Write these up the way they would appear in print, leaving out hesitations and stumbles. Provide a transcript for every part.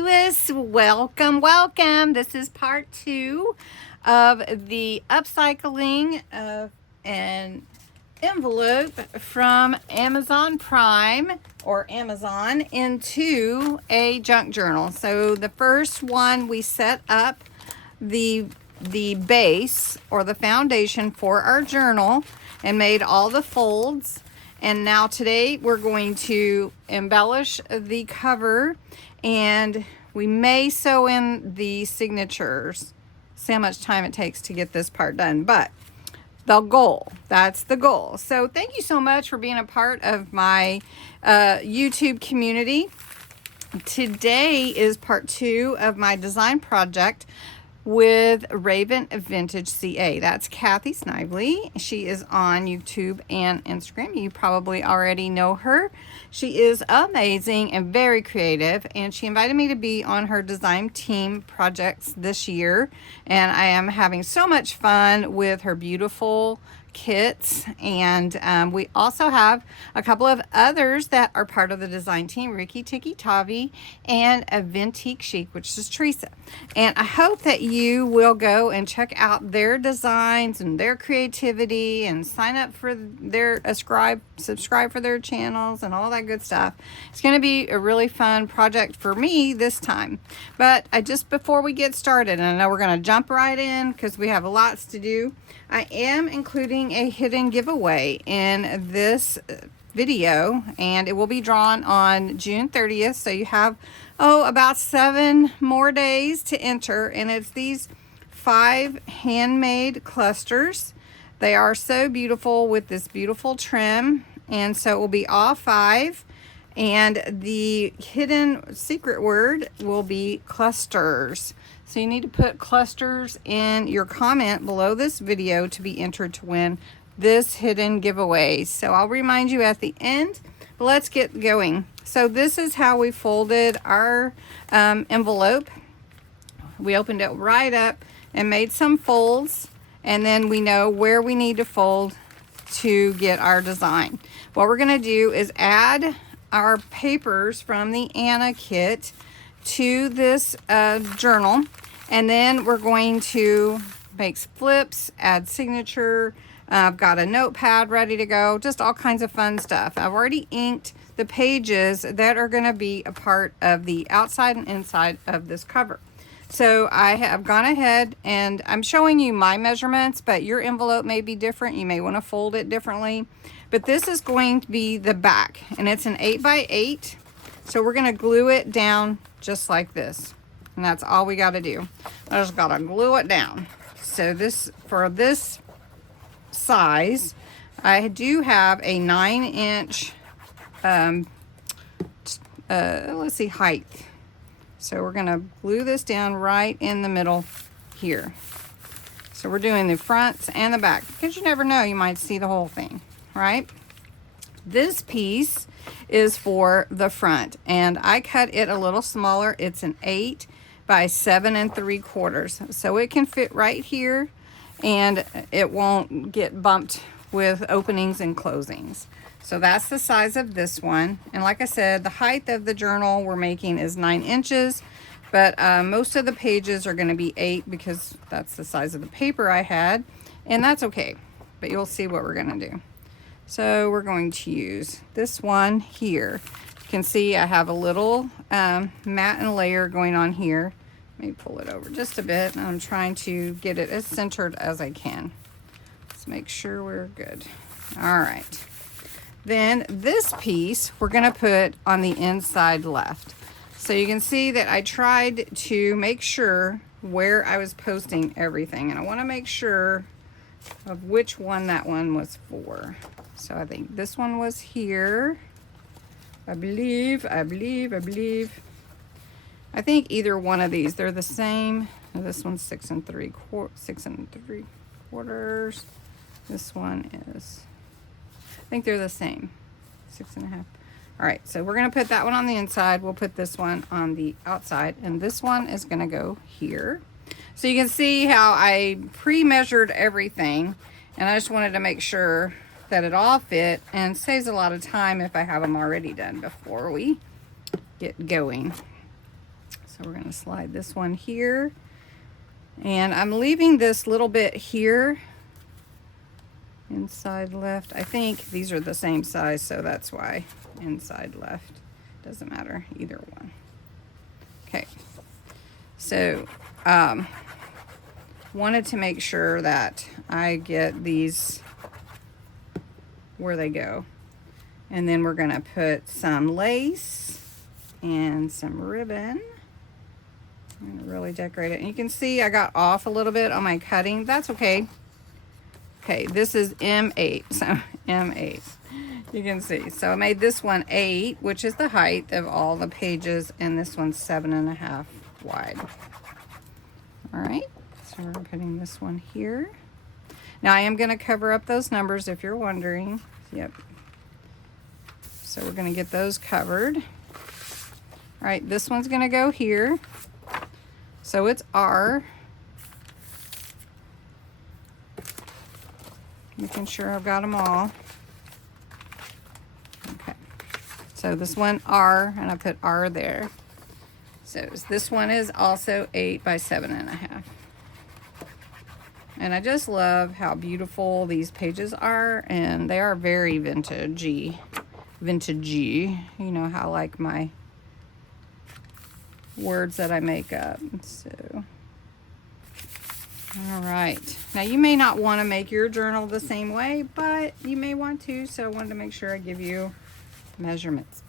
Lewis. Welcome, welcome. This is part 2 of the upcycling of an envelope from Amazon Prime or Amazon into a junk journal. So the first one, we set up the base or the foundation for our journal and made all the folds. And now today we're going to embellish the cover, and we may sew in the signatures. See how much time it takes to get this part done, but that's the goal. So thank you so much for being a part of my YouTube community. Today is part 2 of my design project with Raven Vintage CA. That's Kathy Snively. She is on YouTube and Instagram. You probably already know her. She is amazing and very creative, and she invited me to be on her design team projects this year, and I am having so much fun with her beautiful kits. And we also have a couple of others that are part of the design team, Ricki, Tiki, Tavi, and a Vintique Chic, which is Teresa. And I hope that you will go and check out their designs and their creativity and sign up for their subscribe for their channels and all that good stuff. It's going to be a really fun project for me this time. But before we get started, and I know we're going to jump right in because we have lots to do, I am including a hidden giveaway in this video, and it will be drawn on June 30th. So you have, about 7 more days to enter, and it's these 5 handmade clusters. They are so beautiful with this beautiful trim, and so it will be all 5. And the hidden secret word will be clusters. So you need to put clusters in your comment below this video to be entered to win this hidden giveaway. So I'll remind you at the end, but let's get going. So this is how we folded our envelope. We opened it right up and made some folds, and then we know where we need to fold to get our design. What we're going to do is add our papers from the Anna kit to this journal, and then we're going to make flips, add signature. I've got a notepad ready to go, just all kinds of fun stuff. I've already inked the pages that are going to be a part of the outside and inside of this cover. So I have gone ahead and I'm showing you my measurements, but your envelope may be different. You may want to fold it differently. But this is going to be the back, and it's an 8x8. So we're going to glue it down just like this. And that's all we got to do. I just got to glue it down. So for this size, I do have a 9-inch, let's see, height. So we're going to glue this down right in the middle here. So we're doing the fronts and the back, because you never know, you might see the whole thing, right? This piece is for the front, and I cut it a little smaller. It's an 8 by 7 3/4, so it can fit right here, and it won't get bumped with openings and closings. So that's the size of this one. And like I said, the height of the journal we're making is 9 inches, but most of the pages are going to be 8 because that's the size of the paper I had, and that's okay, but you'll see what we're going to do. So we're going to use this one here. You can see I have a little mat and layer going on here. Let me pull it over just a bit. I'm trying to get it as centered as I can. Let's make sure we're good. All right. Then this piece we're going to put on the inside left. So you can see that I tried to make sure where I was posting everything, and I want to make sure of which one that one was for. So I think this one was here. I believe. I think either one of these, they're the same. This one's 6 3/4. This one is, I think they're the same, 6.5. All right, so we're gonna put that one on the inside. We'll put this one on the outside, and this one is gonna go here. So you can see how I pre-measured everything, and I just wanted to make sure that it all fit, and saves a lot of time if I have them already done before we get going. So So we're going to slide this one here. And I'm leaving this little bit here. Inside left. I think these are the same size, so that's why. Inside left. Doesn't matter, either one. Okay. So, wanted to make sure that I get these where they go. And then we're going to put some lace and some ribbon. I'm going to really decorate it. And you can see I got off a little bit on my cutting. That's okay. Okay, this is M8, so M8. You can see. So I made this one 8, which is the height of all the pages, and this one's 7.5 wide. All right, so we're putting this one here. Now I am going to cover up those numbers if you're wondering. Yep. So we're going to get those covered. All right, this one's going to go here. So it's R. Making sure I've got them all. Okay. So this one R, and I put R there. So this one is also 8 by 7.5. And I just love how beautiful these pages are, and they are very vintagey. Vintagey. You know how I like my words that I make up. So, all right. Now you may not want to make your journal the same way, but you may want to, so I wanted to make sure I give you measurements.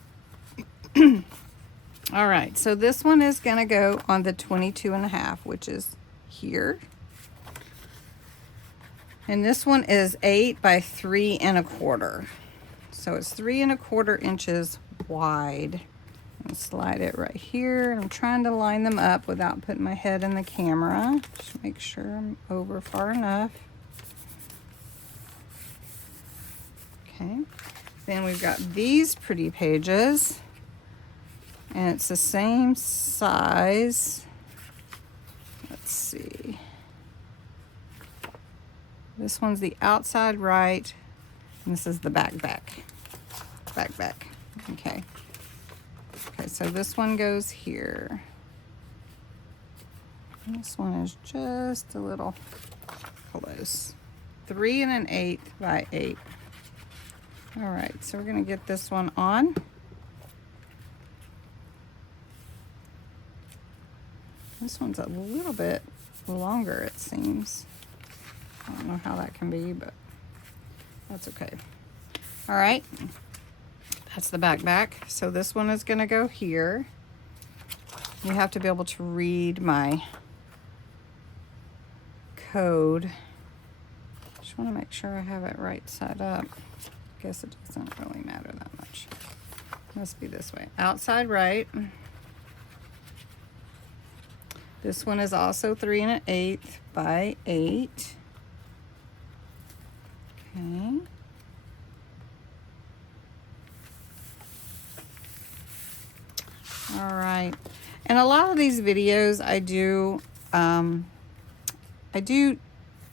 All right, so this one is going to go on the 22.5, which is here. And this one is 8 by 3.25. So it's 3.25 inches wide. And slide it right here. I'm trying to line them up without putting my head in the camera. Just make sure I'm over far enough. Okay. Then we've got these pretty pages. And it's the same size. Let's see. This one's the outside right, and this is the back. Okay. Okay, so this one goes here. And this one is just a little close. 3 1/8 by 8. All right, so we're gonna get this one on. This one's a little bit longer, it seems. I don't know how that can be, but that's okay. All right, that's the back. So this one is gonna go here. You have to be able to read my code. Just wanna make sure I have it right side up. Guess it doesn't really matter that much. Must be this way. Outside right. This one is also 3 1/8 by 8. Okay. All right. And a lot of these videos I do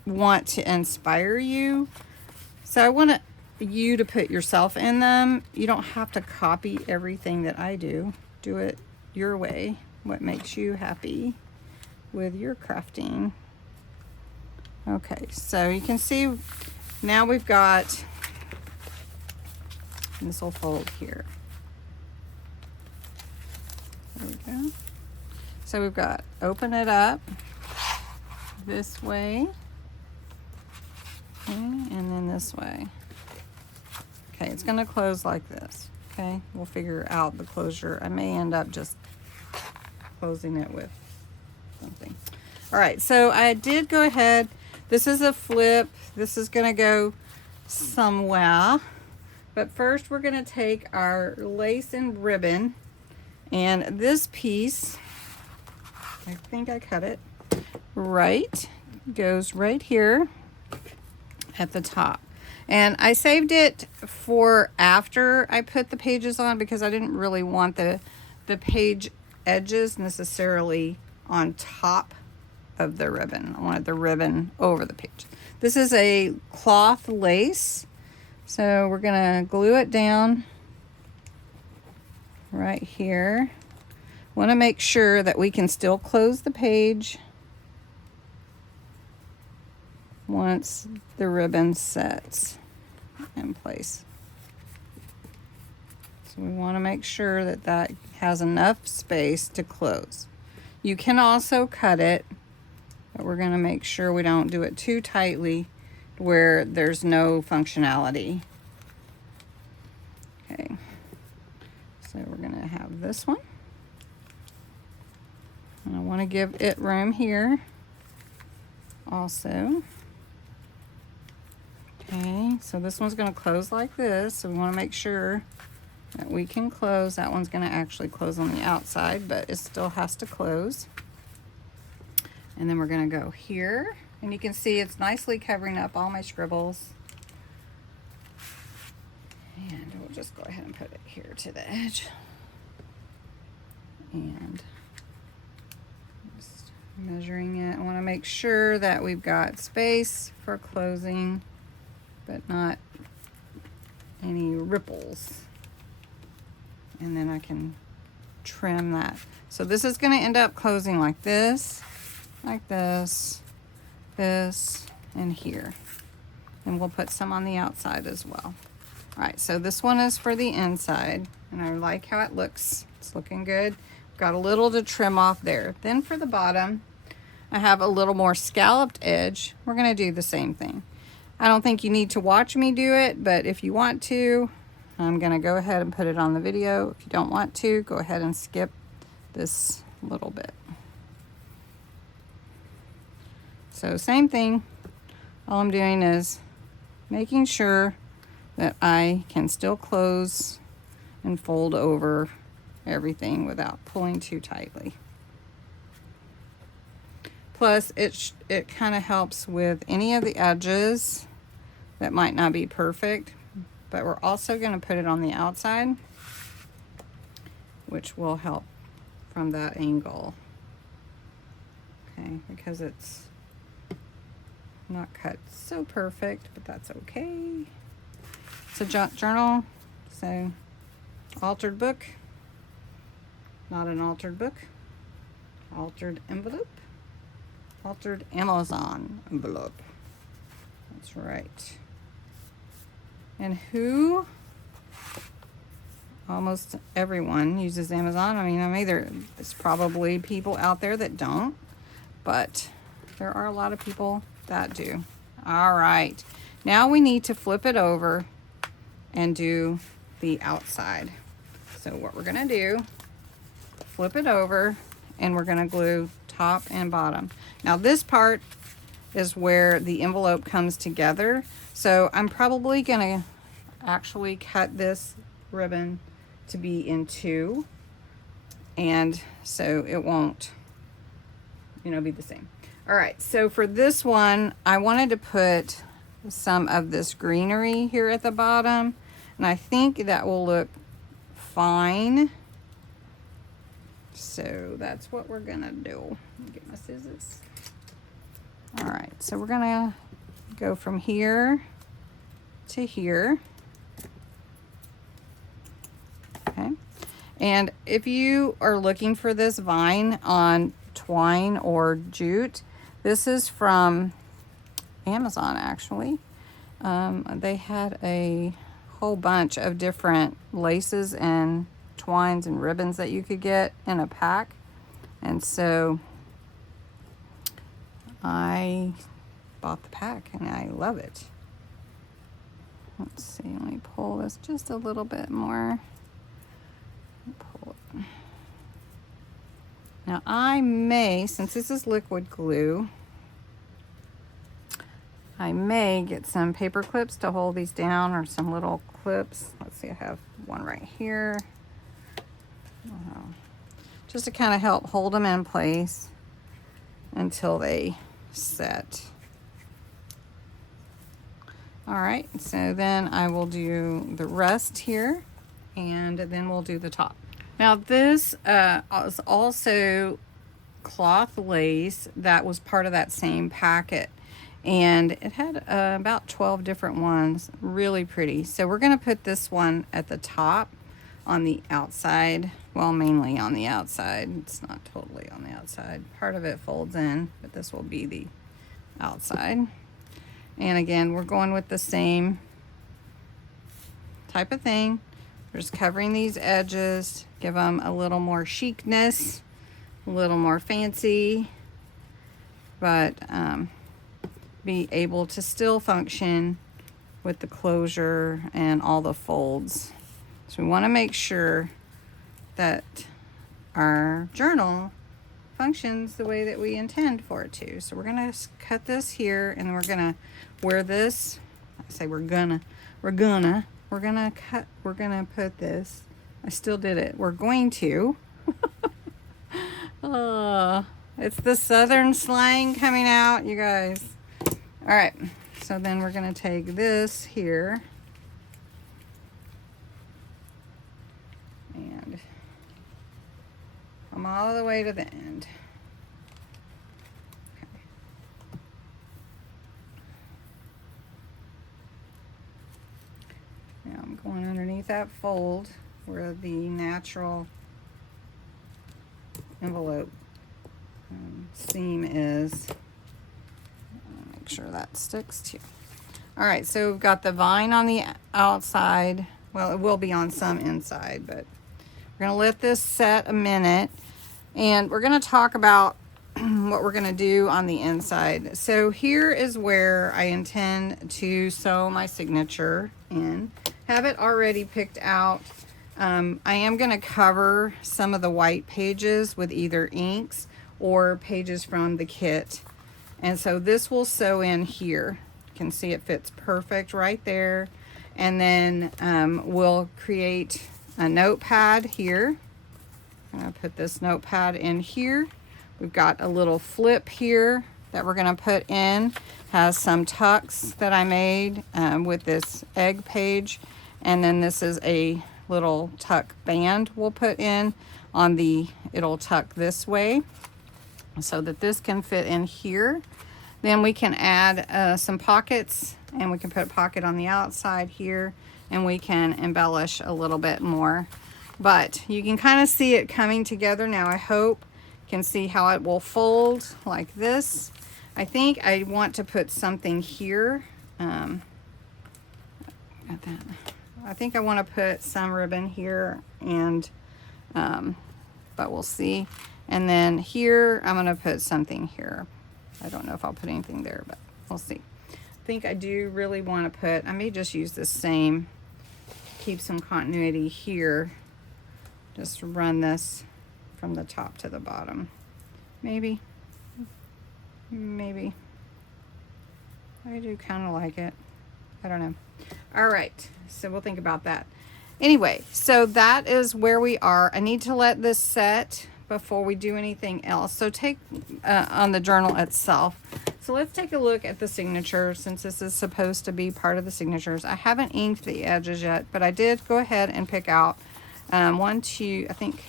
want to inspire you. So I want you to put yourself in them. You don't have to copy everything that I do. Do it your way. What makes you happy with your crafting. Okay, so you can see now we've got, this will fold here. There we go. So we've got, open it up this way, okay, and then this way. Okay, it's gonna close like this, okay? We'll figure out the closure. I may end up just closing it with something. All right, so I did go ahead. This is a flip. This is gonna go somewhere. But first we're gonna take our lace and ribbon, and this piece, I think I cut it right, goes right here at the top. And I saved it for after I put the pages on because I didn't really want the page edges necessarily on top of the ribbon. I wanted the ribbon over the page. This is a cloth lace. So we're gonna glue it down right here. Want to make sure that we can still close the page once the ribbon sets in place. So we want to make sure that that has enough space to close. You can also cut it, but we're going to make sure we don't do it too tightly where there's no functionality. Okay, so we're going to have this one. And I want to give it room here also. Okay, so this one's going to close like this, so we want to make sure that we can close. That one's going to actually close on the outside, but it still has to close. And then we're going to go here, and you can see it's nicely covering up all my scribbles. And we'll just go ahead and put it here to the edge. And just measuring it. I want to make sure that we've got space for closing, but not any ripples. And then I can trim that. So this is going to end up closing like this, this, and here. And we'll put some on the outside as well. All right, so this one is for the inside, and I like how it looks. It's looking good. Got a little to trim off there. Then for the bottom, I have a little more scalloped edge. We're going to do the same thing. I don't think you need to watch me do it, but if you want to, I'm going to go ahead and put it on the video. If you don't want to, go ahead and skip this little bit. So same thing. All I'm doing is making sure that I can still close and fold over everything without pulling too tightly. Plus, it kind of helps with any of the edges that might not be perfect, but we're also going to put it on the outside, which will help from that angle. Okay, because it's not cut so perfect, but that's okay. It's a journal, so altered book, not an altered book, altered envelope, altered Amazon envelope. That's right. And who? Almost everyone uses Amazon. I mean, there's probably people out there that don't, but there are a lot of people that do. All right, now we need to flip it over and do the outside. So what we're gonna do, flip it over, and we're gonna glue top and bottom. Now this part is where the envelope comes together. So I'm probably gonna actually cut this ribbon to be in two, and so it won't, be the same. All right, so for this one, I wanted to put some of this greenery here at the bottom, and I think that will look fine. So that's what we're gonna do. Let me get my scissors. All right, so we're gonna go from here to here. Okay, and if you are looking for this vine on twine or jute, this is from Amazon actually. They had a whole bunch of different laces and twines and ribbons that you could get in a pack, and so I bought the pack and I love it. Let's see, let me pull this just a little bit more. Pull it. Now I may, since this is liquid glue, I may get some paper clips to hold these down, or some little clips. Let's see, I have one right here. Just to kind of help hold them in place until they set. All right, so then I will do the rest here, and then we'll do the top. Now this is also cloth lace that was part of that same packet, and it had about 12 different ones, really pretty. So we're gonna put this one at the top on the outside well, mainly on the outside. It's not totally on the outside. Part of it folds in, but this will be the outside. And again, we're going with the same type of thing. We're just covering these edges, give them a little more chicness, a little more fancy, but be able to still function with the closure and all the folds. So we want to make sure that our journal functions the way that we intend for it to. So we're gonna cut this here, and we're gonna wear this. I say we're gonna put this. I still did it. We're going to. It's the southern slang coming out, you guys. All right, so then we're gonna take this here and come all the way to the end. Okay. Now I'm going underneath that fold where the natural envelope seam is. Make sure that sticks too. All right, so we've got the vine on the outside. Well, it will be on some inside, but we're gonna let this set a minute, and we're gonna talk about what we're gonna do on the inside. So here is where I intend to sew my signature in. Have it already picked out. I am gonna cover some of the white pages with either inks or pages from the kit. And so this will sew in here. You can see it fits perfect right there. And then we'll create a notepad here. I'm gonna put this notepad in here. We've got a little flip here that we're gonna put in. Has some tucks that I made with this egg page. And then this is a little tuck band we'll put in on the, it'll tuck this way so that this can fit in here. Then we can add some pockets, and we can put a pocket on the outside here, and we can embellish a little bit more. But you can kind of see it coming together now. I hope you can see how it will fold like this. I think I want to put something here. Got that. I think I want to put some ribbon here, and but we'll see. And then here, I'm going to put something here. I don't know if I'll put anything there, but we'll see. I think I do really want to put, I may just use the same, keep some continuity here. Just run this from the top to the bottom. Maybe. Maybe. I do kind of like it. I don't know. All right, so we'll think about that. Anyway, so that is where we are. I need to let this set before we do anything else. So take on the journal itself. So let's take a look at the signature, since this is supposed to be part of the signatures. I haven't inked the edges yet, but I did go ahead and pick out 1, 2, I think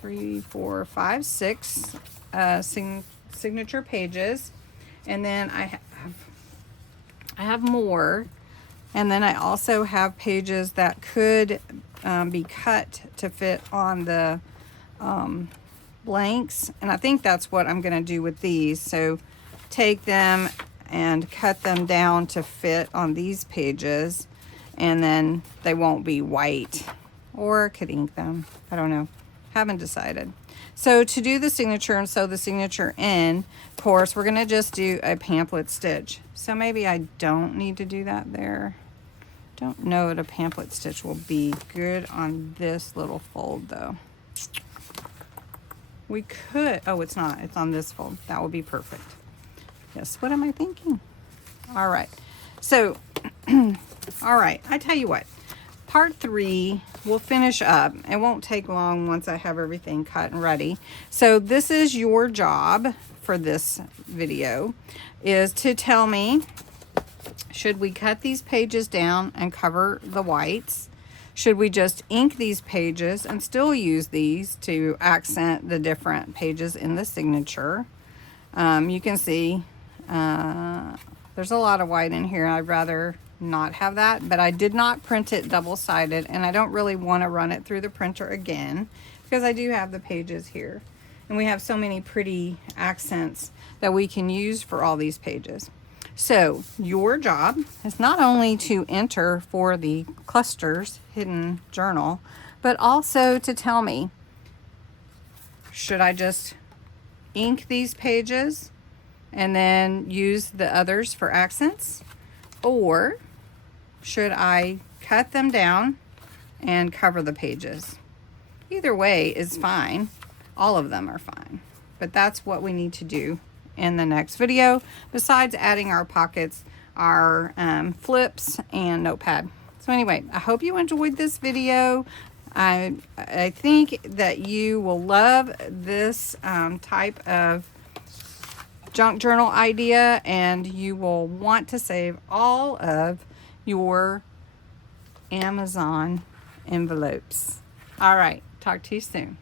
3, 4, 5, 6 signature pages. And then I have more. And then I also have pages that could be cut to fit on the blanks, and I think that's what I'm going to do with these. So take them and cut them down to fit on these pages, and then they won't be white, or I could ink them. I don't know, haven't decided. So to do the signature and sew the signature in, of course, we're going to just do a pamphlet stitch. So maybe I don't need to do that there. Don't know that a pamphlet stitch will be good on this little fold though. We could, oh, it's not, it's on this fold. That would be perfect. Yes, what am I thinking? All right, so, all right, I tell you what, part 3, we'll finish up. It won't take long once I have everything cut and ready. So this is your job for this video, is to tell me, should we cut these pages down and cover the whites? Should we just ink these pages and still use these to accent the different pages in the signature? You can see there's a lot of white in here. I'd rather not have that, but I did not print it double-sided, and I don't really want to run it through the printer again because I do have the pages here. And we have so many pretty accents that we can use for all these pages. So your job is not only to enter for the clusters hidden journal, but also to tell me, should I just ink these pages and then use the others for accents? Or should I cut them down and cover the pages? Either way is fine. All of them are fine. But that's what we need to do in the next video, besides adding our pockets, our flips, and notepad. So anyway, I hope you enjoyed this video. I think that you will love this type of junk journal idea, and you will want to save all of your Amazon envelopes. All right, talk to you soon.